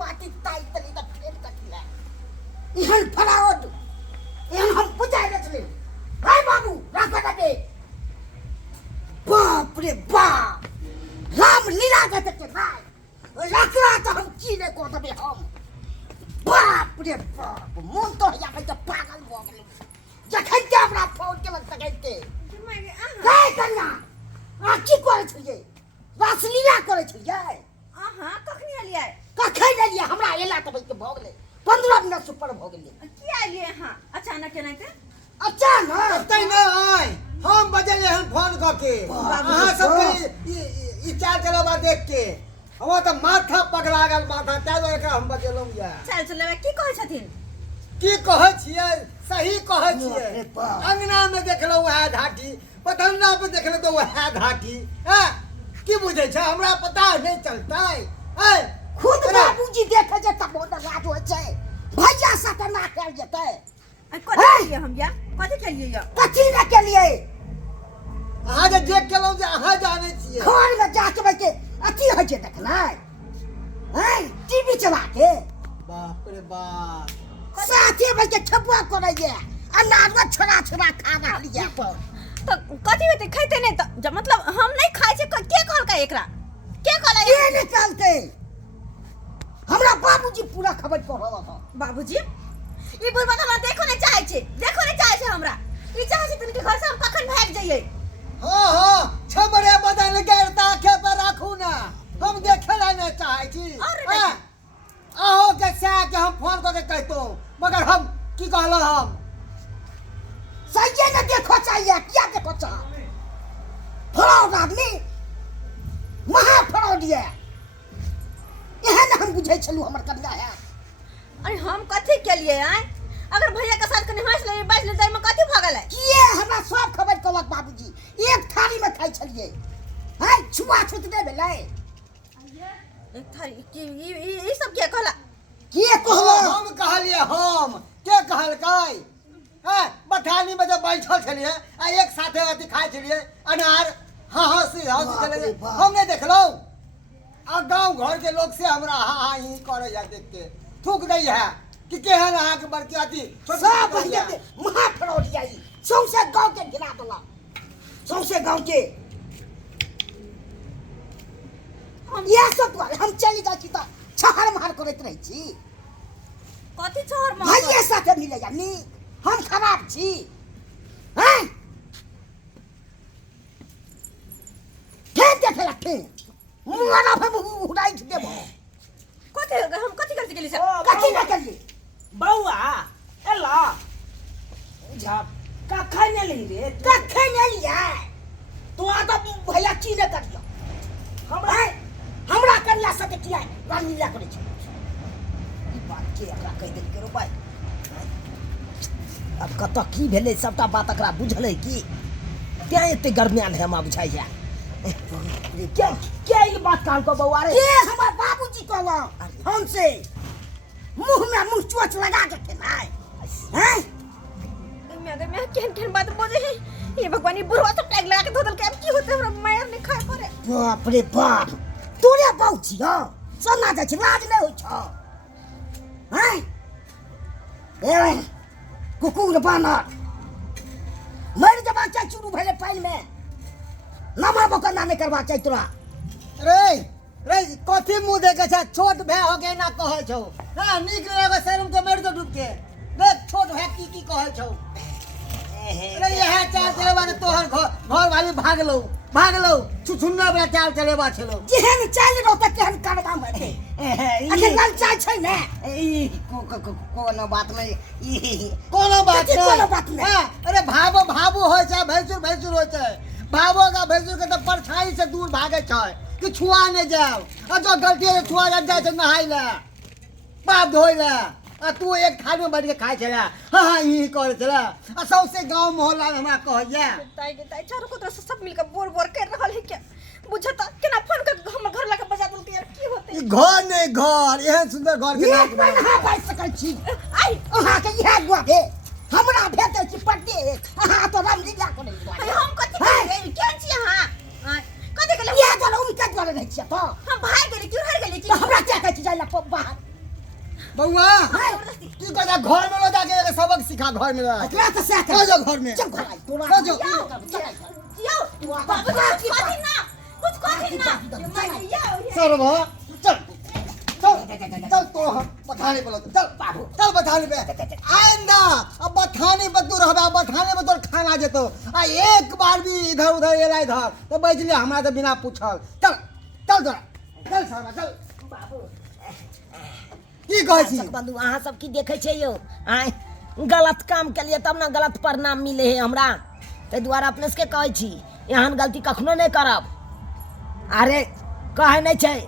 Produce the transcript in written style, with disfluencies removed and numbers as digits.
पाती ताई तली द फेल कटिला इहन फराओड इहन हम बुझाइ रचले हाय बाबू राखा दे बाप रे बाप राम लीला जते के भाई रखला तो हम की ने को दबे हम बाप रे बाप मन तो या के पागल हो गेल जखन के हमरा फोन के लग तकैते काय कन्या आ की करे छिए रासलीला करे छिए हां कखनी एलियै कखै एलियै हमरा एला त के भ गेलै 15 मिनट से ऊपर भ गेलै की एलियै हां अचानक केनाइते अचानक तै न आय हम बजले हन फोन क के अहाँ सब के ई चाल चलबा देख के हमरा त माथा पगला गेल माथा ताइ एकरा हम बजेलौ या चल चलबा की कहै छथिन की कहै छियै सही कहै छियै अरे बाप। अंगना में देखलौ वह ढाठी पतंगना पे देखलौ तो वह ढाठी हैं की बुझै छ हमरा पता नहीं चलतै हैं खुद बाबूजी देखे जे त बहुत राज होय छै भैया साथे ना कर जेतै कथी केलियै हम या कथी केलियै या कथी न केलियै अहाँ जे देख केलौ जे अहाँ जानै छियै घर में जाके के अथी होय छै देखनाइ हैं टीवी चला के बाप रे बाप साथे बैठ के खबुआ करैये अनाज में छोड़ा छोड़ा खा रहलियै पर तो कथी होते खैते नहीं तो मतलब हम नहीं खाइ छै के कहलका एकरा के कहला ये निकलते हमरा बाबूजी पूरा खबर पढ़ल ह बाबूजी ई बुढ़बा हमरा देखो नहीं चाहे छै हमरा ई चाहे छै तनिक घर से हम कखन भाग जाइए हाँ छमरे बदन गिरता के पर राखू ना हम देखे ला नहीं चाहे छी अरे हाँ, अहो के से के हम फोन करके कहतो मगर हम की कहलो हम सही न देखो चाहिए क्या देखो चाह फ्रॉड आदमी महा फ्रॉड ये एहन हम बुझै छलु हमर कन्या है अरे हम कथी केलिए आय अगर भैया के साथ कने हंस ले बाज ले जाय में कथी भगल है किए हमरा सब खबर कहलक बाबूजी एक थाली में खाइ छलिए हैं छुआ छूत दे भेलै एक थारी की ई सब के कहला किए कहलो हम कहलिए हम के कहलकै हैं बठानी में जब बैठल छलिए आ एक साथे अथी खाइ छलिए अनार हंसी बाप रे चले बाप। हम नहीं देखलो आ गांव घर के लोग से हमरा हाँ ही करे जा देख के थूक गई है कि केहन अहाँ के बड़की अथी सब भैया के महा फ्रॉड यही सौसे गांव के गिरा देला सौसे गांव के ये सब द्वारे हम चली जाइ छी त छहर मार करैत रहै छी कथी छोर में भैया साथे मिले जानी हम खराब छी हैं फेर देखे लगे मुआना पे उड़ाई देबो कथी हम कथी करते गेली सब कथी न करिए बौआ एला झप कखै ने ली रे कखे नहीं लिया तो आदा भैया की न करियो हमरा हमरा कन्या साथे किया रानीला करे छै ई बात के एकरा कह दे करो भाई अब कत की भेलै सबटा बात एकरा बुझलै की क्या एते गरमियान है हमरा बुझाइ जा क्या क्या ये बात काल को बौआ रे ये हमर बाबूजी कहला हमसे मुंह में मुंह चोच लगा के खेनाइ हैं मैं केन बात बोले है ये भगवान ये बुढ़वा सब टैग लगा के धोदल के अब की होते हमरा मायर नहीं खाए पड़े बाप रे बाप तोरे बाबूजी हो सोना जा छै लाज नहीं होइ छ हैं ए कुकुर बानर मर जबा चाहे चुरू भेले पानि में नमर बकना नहीं करबा चाहे तोरा रे रे कथी मुंह देखे छ छोट भै हो के ना कहै छौ हां नीक लगे शर्म के मर दो डूब के देख छोट भै की कहै छौ रे यह चाल चलेबा ने तोहर घर वाली भागलो छुछुन्ना बला चाल चलेबा छलो जेहन चाल रहत तेहन करबा मते अखन लाल चाय छै ने ई कोनो बात नहीं ई कोनो बात कथी कोनो बात नहीं? हाँ, अरे भाबू हो छै भैंसुर हो छै भाबो का भैंसुर के तो परछाई से दूर भागे छै कि छुआ नहीं जाओ आ जो गलती से छुआ जाए छै नहाई ले बाप धोई ले आ तू एक थाली में बैठ के खाए छला हाँ ई करे छला आ सबसे गांव मोहल्ला में हमरा कहैया ताई चारों को तरफ से सब मिलकर बोर कर रहल है क्या बुझता केना फोन कर हम घर लगा बजा देलके यार की होते ई घर नहीं घर एहन सुंदर घर के एक बार नहा बैठ सकै छी आई अहाँ के इहे दुआ दे हमरा भेटै छी पट्टे अहाँ तो रामलीला करे अरे हम कथी करे केन छी हां कथी करे ये गल उनका द्वारा रहै छी तो हम भाग गेली क्यों हर गेली तो हमरा क्या कहै छी जाइ ला बाहर बउआ तू कहता घर में लो जाके एगो सबक सिखा घर में रह एकरा तो से हो जाओ घर में चल घर आई तोरा हो जाओ जियो बाबू कुछ कथी ना कुछ कथी ना सर्व चल चल चल तो हम बथाने बोलो चल बाबू चल बथाने पे आइंदा अब बथाने पे तू रहबा बथाने पे तोर खाना जेतो आ एक बार भी इधर उधर एला इधर तो बैठले हमरा तो बिना पूछल चल चल तोरा चल सारा चल बाबू की कहै छी बंधु अहाँ सब की देखे छै यौ आय गलत काम के लिए तब ना गलत परिणाम मिले है हमरा ताहि दुआरे अपने से कहै छी एहन गलती कखनो नहीं करब अरे कहे नहीं छै